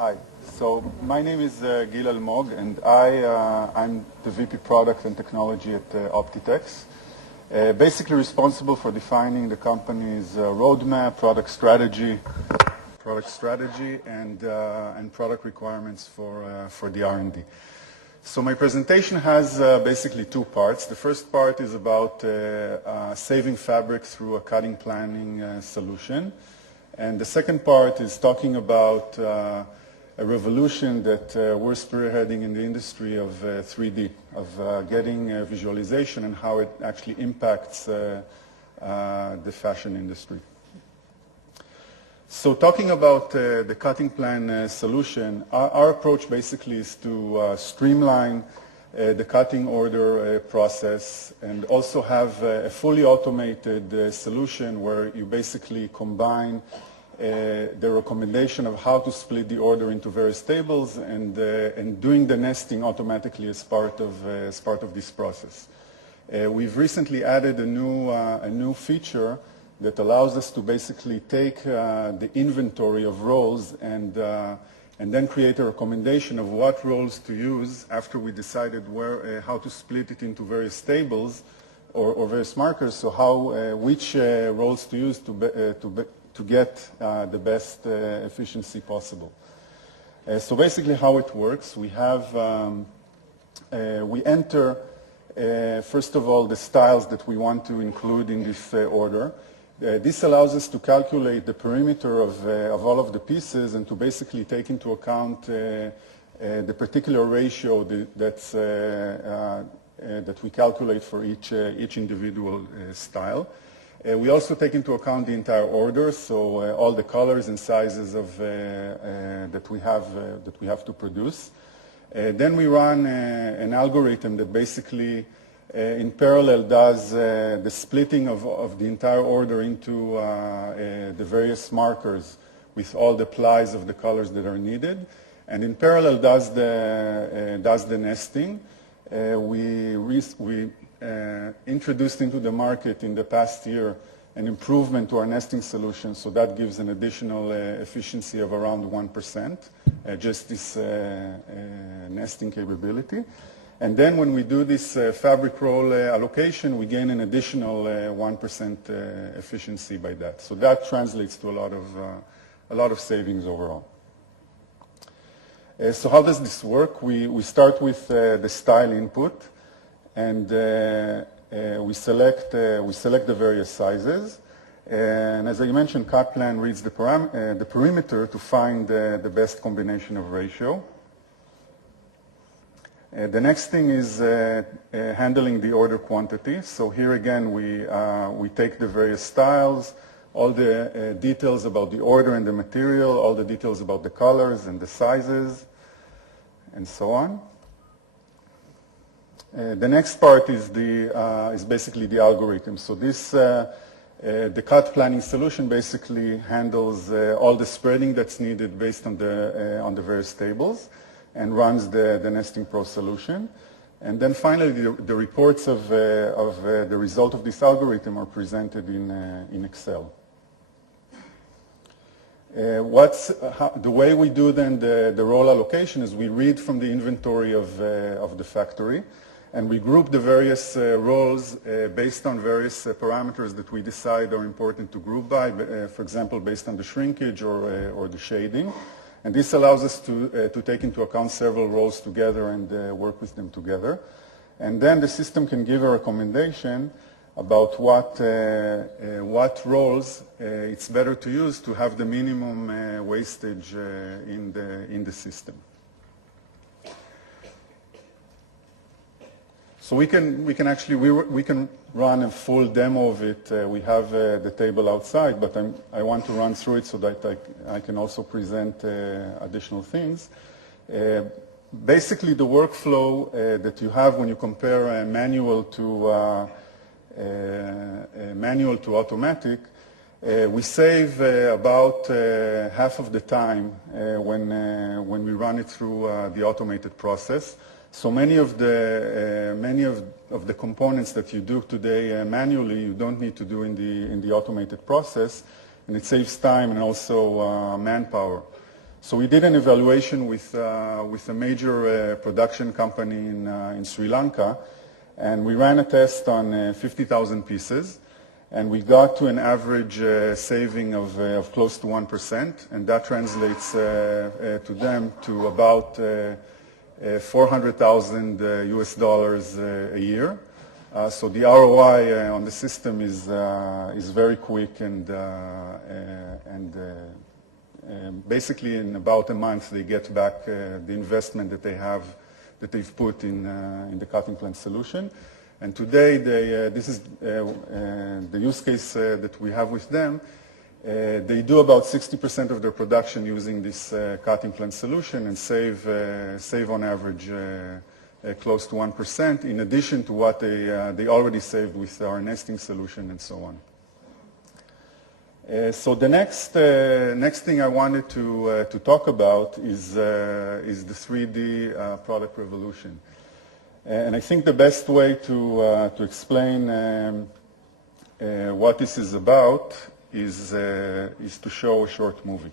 Hi. So my name is Gil Almog, and I'm the VP Product and Technology at OptiTex. Basically responsible for defining the company's roadmap, product strategy, and product requirements for the R&D. So my presentation has basically two parts. The first part is about saving fabric through a cutting planning solution. And the second part is talking about a revolution that we're spearheading in the industry of 3D, of getting visualization and how it actually impacts the fashion industry. So talking about the cutting plan solution, our approach basically is to streamline the cutting order process and also have a fully automated solution where you basically combine the recommendation of how to split the order into various tables and doing the nesting automatically as part of this process. We've recently added a new feature that allows us to basically take the inventory of roles and then create a recommendation of what roles to use after we decided how to split it into various tables or various markers. So which roles to use to get the best efficiency possible. So basically how it works, we enter first of all the styles that we want to include in this order. This allows us to calculate the perimeter of all of the pieces and to basically take into account the particular ratio that we calculate for each individual style. We also take into account the entire order, so all the colors and sizes that we have to produce. Then we run an algorithm that basically in parallel does the splitting of the entire order into the various markers with all the plies of the colors that are needed, and in parallel does the nesting. We introduced into the market in the past year an improvement to our nesting solution, so that gives an additional efficiency of around 1%, just this nesting capability. And then when we do this fabric roll allocation, we gain an additional 1% efficiency by that. So that translates to a lot of savings overall. So how does this work? We start with the style input, and we select the various sizes. And as I mentioned, cut plan reads the perimeter to find the best combination of ratio. The next thing is handling the order quantity. So here again, we take the various styles, all the details about the order and the material, all the details about the colors and the sizes, and so on. The next part is basically the algorithm. So the cut planning solution basically handles all the spreading that's needed based on the various tables, and runs the nesting pro solution. And then finally, the reports of the result of this algorithm are presented in Excel. The way we do then the role allocation is we read from the inventory of the factory, and we group the various roles based on various parameters that we decide are important to group by, for example, based on the shrinkage or the shading. And this allows us to take into account several roles together and work with them together. And then the system can give a recommendation about what roles it's better to use to have the minimum wastage in the system. So we can run a full demo of it. We have the table outside, but I want to run through it so that I can also present additional things. Basically, the workflow that you have when you compare manual to automatic, we save about half of the time when we run it through the automated process. So many of the components that you do today manually, you don't need to do in the automated process, and it saves time and also manpower. So we did an evaluation with a major production company in Sri Lanka, and we ran a test on 50,000 pieces, and we got to an average saving of close to 1%, and that translates to them to about 400,000 US dollars a year. So the ROI on the system is very quick, and basically in about a month they get back the investment that they've put in the cutting plant solution. And today this is the use case that we have with them. They do about 60% of their production using this cutting plant solution and save on average close to 1%, in addition to what they already saved with our nesting solution and so on. So the next thing I wanted to talk about is the 3D product revolution. And I think the best way to explain what this is about is to show a short movie.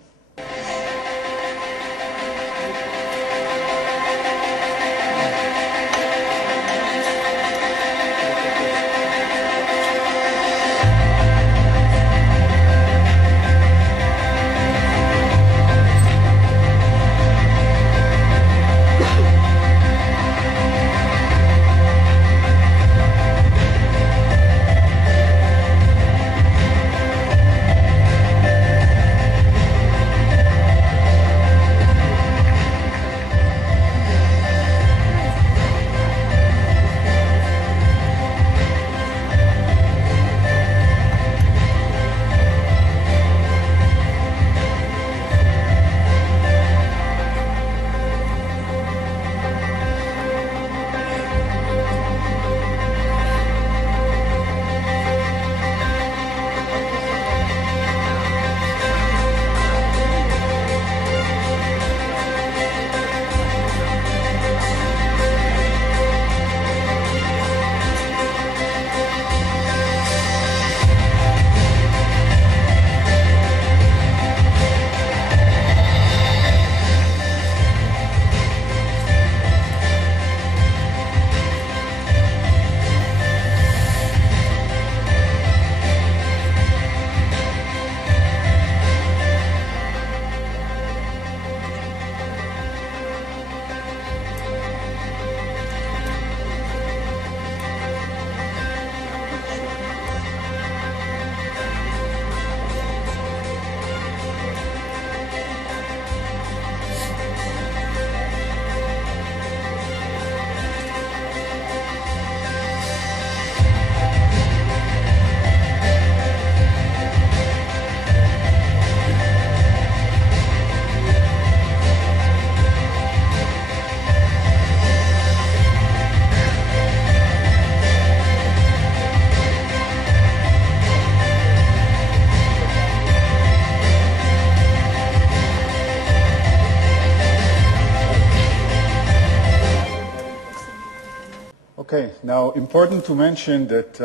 Okay, now important to mention that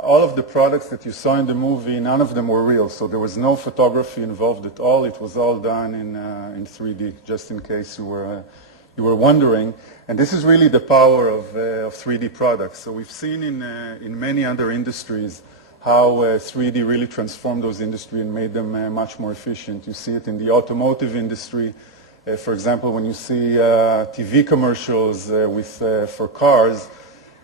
all of the products that you saw in the movie, none of them were real, so there was no photography involved at all. It was all done in 3D, just in case you were wondering. And this is really the power of 3D products. So we've seen in many other industries how 3D really transformed those industries and made them much more efficient. You see it in the automotive industry. For example, when you see TV commercials for cars,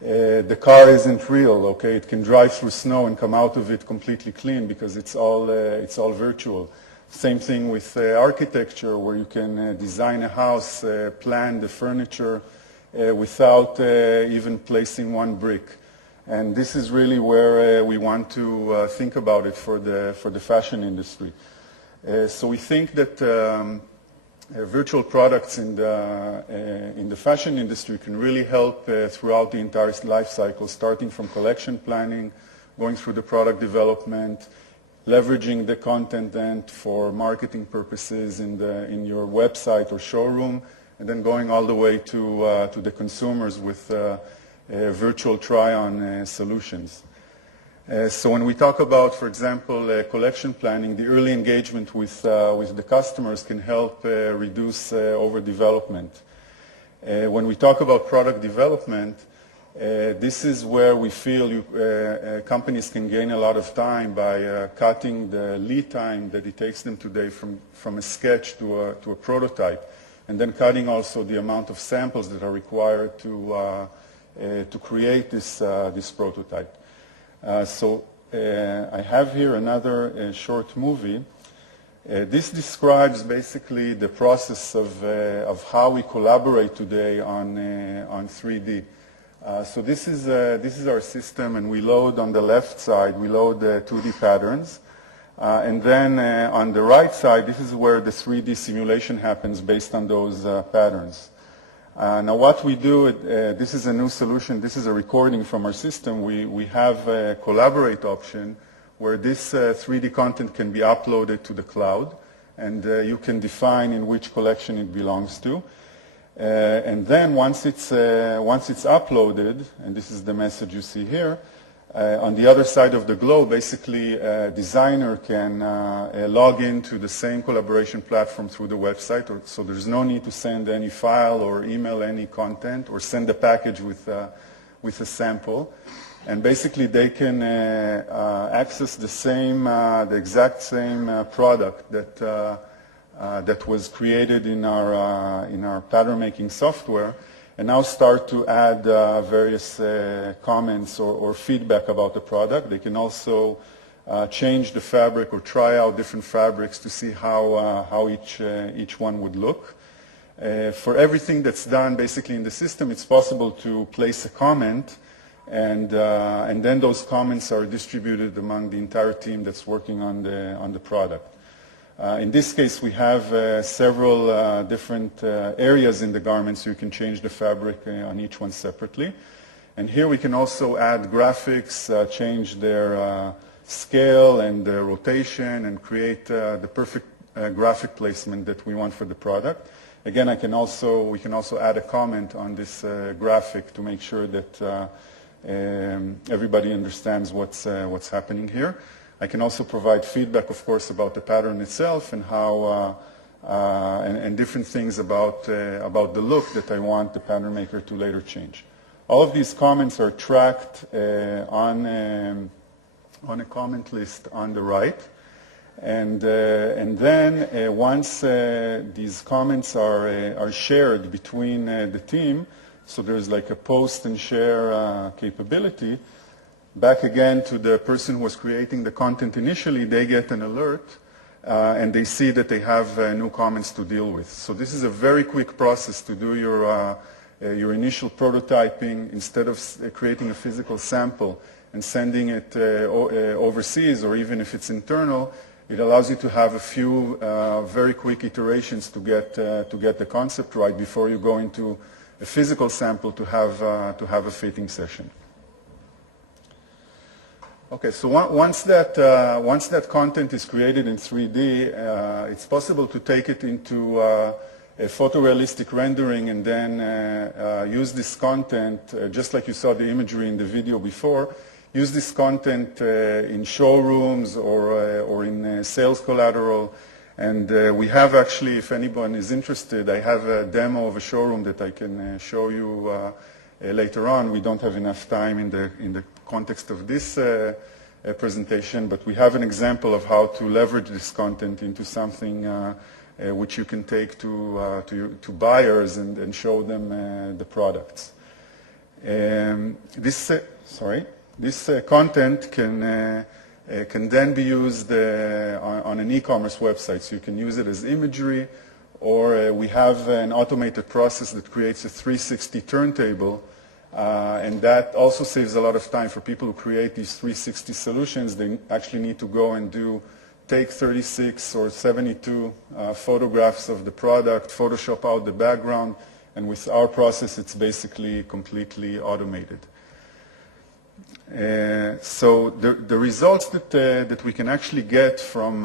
the car isn't real, okay? It can drive through snow and come out of it completely clean because it's all virtual. Same thing with architecture, where you can design a house, plan the furniture without even placing one brick. And this is really where we want to think about it for the fashion industry. So we think that virtual products in the fashion industry can really help throughout the entire life cycle, starting from collection planning, going through the product development, leveraging the content then for marketing purposes in your website or showroom, and then going all the way to the consumers with virtual try-on solutions. So when we talk about, for example, collection planning, the early engagement with the customers can help reduce overdevelopment. When we talk about product development, this is where we feel companies can gain a lot of time by cutting the lead time that it takes them today from a sketch to a prototype, and then cutting also the amount of samples that are required to create this prototype. So I have here another short movie. This describes basically the process of how we collaborate today on 3D. So this is our system, and we load on the left side, we load the 2D patterns. And then on the right side, this is where the 3D simulation happens based on those patterns. Now what we do, this is a new solution, this is a recording from our system. We have a collaborate option where this 3D content can be uploaded to the cloud, and you can define in which collection it belongs to. And then once it's uploaded, and this is the message you see here, on the other side of the globe, basically a designer can log into the same collaboration platform through the website, so there's no need to send any file or email any content or send a package with a sample. And basically they can access the exact same product that was created in our pattern making software, and now start to add various comments or feedback about the product. They can also change the fabric or try out different fabrics to see how each one would look. For everything that's done basically in the system, it's possible to place a comment, and then those comments are distributed among the entire team that's working on the product. In this case, we have several different areas in the garment, so you can change the fabric on each one separately. And here we can also add graphics, change their scale and their rotation, and create the perfect graphic placement that we want for the product. Again, we can also add a comment on this graphic to make sure that everybody understands what's happening here. I can also provide feedback, of course, about the pattern itself and how and different things about the look that I want the pattern maker to later change. All of these comments are tracked on a comment list on the right, and then once these comments are shared between the team, so there's like a post and share capability. Back again to the person who was creating the content initially, they get an alert and they see that they have new comments to deal with. So this is a very quick process to do your initial prototyping. Instead of creating a physical sample and sending it overseas, or even if it's internal, it allows you to have a few very quick iterations to get the concept right before you go into a physical sample to have a fitting session. Okay, so once that content is created in 3D, it's possible to take it into a photorealistic rendering and then use this content, just like you saw the imagery in the video before, use this content in showrooms or in sales collateral. And we have actually, if anyone is interested, I have a demo of a showroom that I can show you later on. We don't have enough time in the context of this presentation, but we have an example of how to leverage this content into something which you can take to buyers and show them the products. This content can then be used on an e-commerce website, so you can use it as imagery, or we have an automated process that creates a 360 turntable. And that also saves a lot of time for people who create these 360 solutions. They actually need to go and take 36 or 72 photographs of the product, Photoshop out the background, and with our process it's basically completely automated. So the results that we can actually get from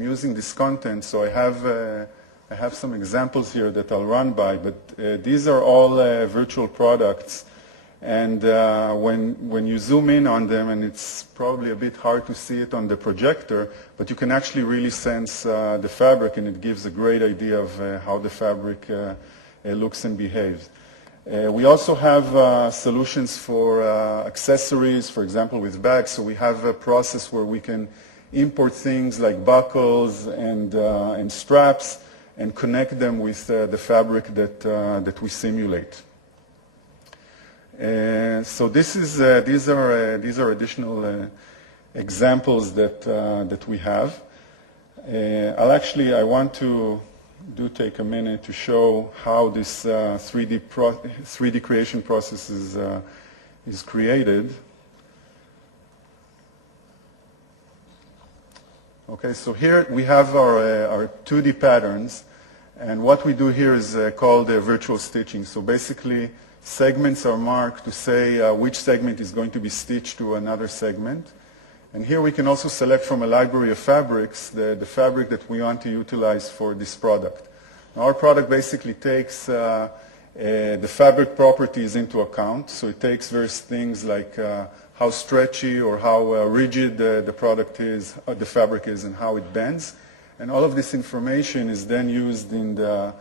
using this content, so I have some examples here that I'll run by, but these are all virtual products And when you zoom in on them, and it's probably a bit hard to see it on the projector, but you can actually really sense the fabric, and it gives a great idea of how the fabric looks and behaves. We also have solutions for accessories, for example, with bags. So we have a process where we can import things like buckles and straps and connect them with the fabric that we simulate. So these are additional examples that we have. I want to take a minute to show how this 3D creation process is created. Okay, so here we have our 2D patterns, and what we do here is called virtual stitching. So basically, segments are marked to say which segment is going to be stitched to another segment. And here we can also select from a library of fabrics the fabric that we want to utilize for this product. Now, our product basically takes the fabric properties into account. So it takes various things like how stretchy or how rigid the product is, the fabric is, and how it bends. And all of this information is then used in the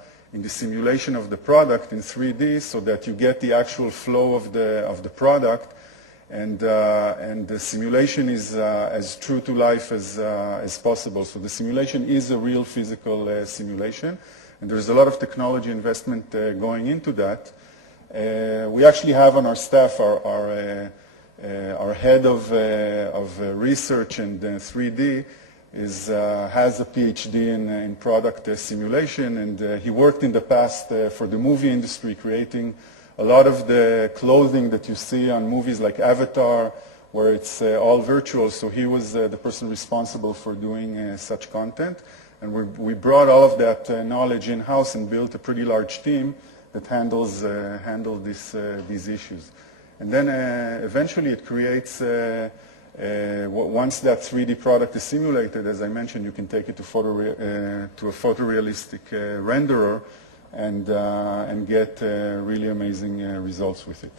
simulation of the product in 3D, so that you get the actual flow of the product, and the simulation is as true to life as possible. So the simulation is a real physical simulation, and there's a lot of technology investment going into that. We actually have on our staff our head of research and 3D has a PhD in product simulation, and he worked in the past for the movie industry, creating a lot of the clothing that you see on movies like Avatar, where it's all virtual. So he was the person responsible for doing such content, and we brought all of that knowledge in-house and built a pretty large team that handle these issues. And then eventually it creates once that 3D product is simulated, as I mentioned, you can take it to a photorealistic renderer and get really amazing results with it.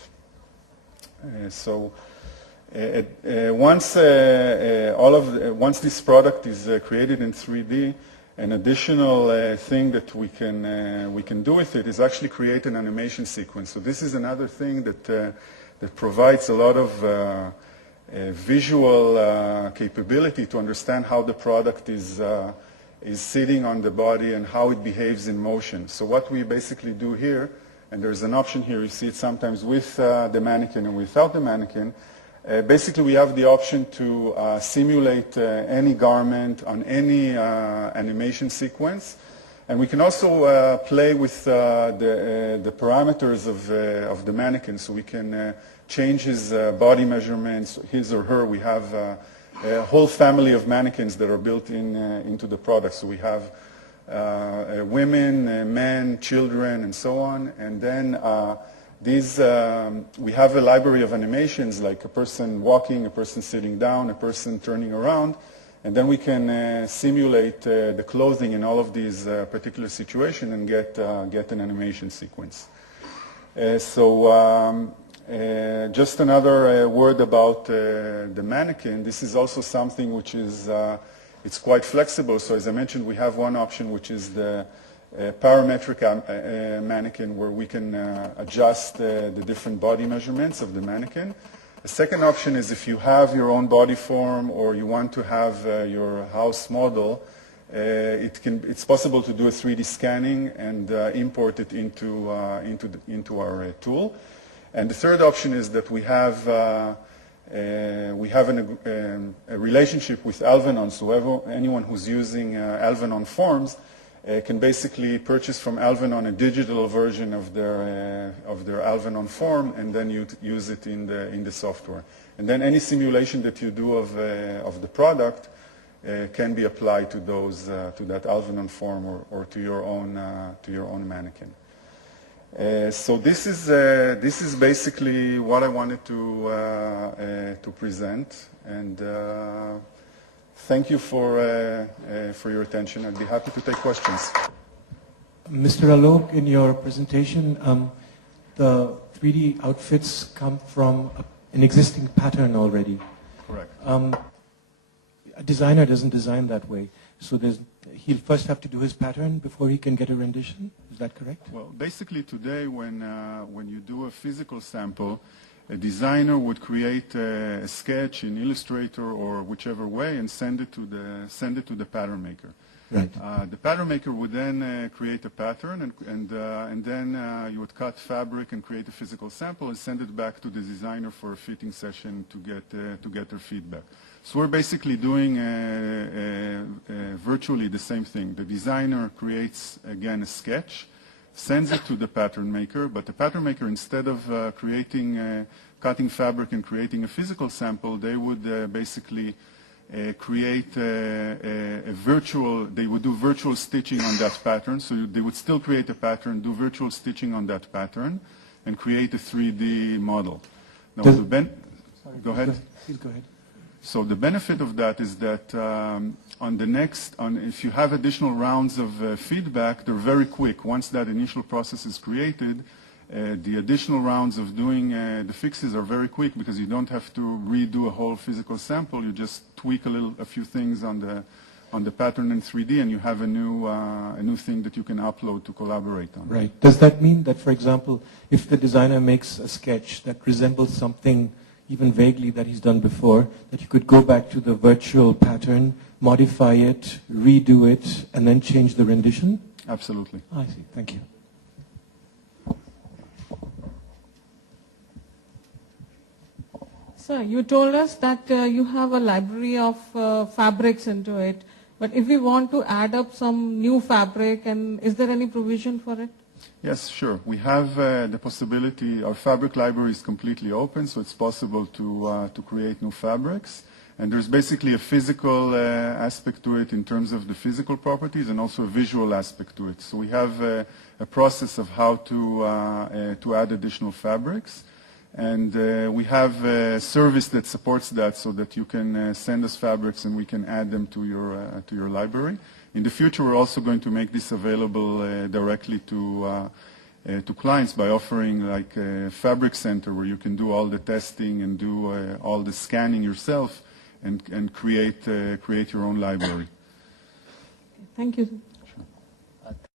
Once this product is created in 3D, an additional thing that we can do with it is actually create an animation sequence. So this is another thing that provides a lot of visual capability to understand how the product is sitting on the body and how it behaves in motion. So what we basically do here, and there's an option here, you see it sometimes with the mannequin and without the mannequin. Basically, we have the option to simulate any garment on any animation sequence. And we can also play with the parameters of the mannequin. So we can change his body measurements, his or her. We have a whole family of mannequins that are built into the product. So we have women, men, children, and so on. And then we have a library of animations, like a person walking, a person sitting down, a person turning around. And then we can simulate the clothing in all of these particular situations and get an animation sequence. Just another word about the mannequin. This is also something which is it's quite flexible. So as I mentioned, we have one option, which is the parametric mannequin, where we can adjust the different body measurements of the mannequin. The second option is if you have your own body form or you want to have your house model, it's possible to do a 3D scanning and import it into our tool. And the third option is that we have a relationship with Alvenon. So anyone who's using Alvenon forms can basically purchase from Alvenon a digital version of their Alvenon form and then use it in the software. And then any simulation that you do of the product can be applied to that Alvenon form or to your own mannequin. So this is basically what I wanted to present, and thank you for your attention. I'd be happy to take questions. Mr. Almog, in your presentation, the 3D outfits come from an existing pattern already. Correct. A designer doesn't design that way. So he'll first have to do his pattern before he can get a rendition. Is that correct? Well, basically today when you do a physical sample, a designer would create a sketch in Illustrator or whichever way and send it to the pattern maker. Right. The pattern maker would then create a pattern and then you would cut fabric and create a physical sample and send it back to the designer for a fitting session to get their feedback. So we're basically doing virtually the same thing. The designer creates, again, a sketch, sends it to the pattern maker, but the pattern maker, instead of cutting fabric and creating a physical sample, they would basically create they would do virtual stitching on that pattern. So they would still create a pattern, do virtual stitching on that pattern, and create a 3D model. Now, go ahead. Please go ahead. So the benefit of that is that if you have additional rounds of feedback, they're very quick. Once that initial process is created, the additional rounds of doing the fixes are very quick because you don't have to redo a whole physical sample. You just tweak a few things on the pattern in 3D, and you have a new thing that you can upload to collaborate on. Right. Does that mean that, for example, if the designer makes a sketch that resembles something even vaguely that he's done before, that you could go back to the virtual pattern, modify it, redo it, and then change the rendition? Absolutely. I see. Thank you. Sir, you told us that you have a library of fabrics into it, but if we want to add up some new fabric, and is there any provision for it? Yes, sure. We have the possibility. Our fabric library is completely open, so it's possible to create new fabrics. And there's basically a physical aspect to it in terms of the physical properties, and also a visual aspect to it. So we have a process of how to add additional fabrics, and we have a service that supports that, so that you can send us fabrics and we can add them to your library. In the future, we're also going to make this available directly to clients by offering like a fabric center where you can do all the testing and do all the scanning yourself and create your own library. Thank you.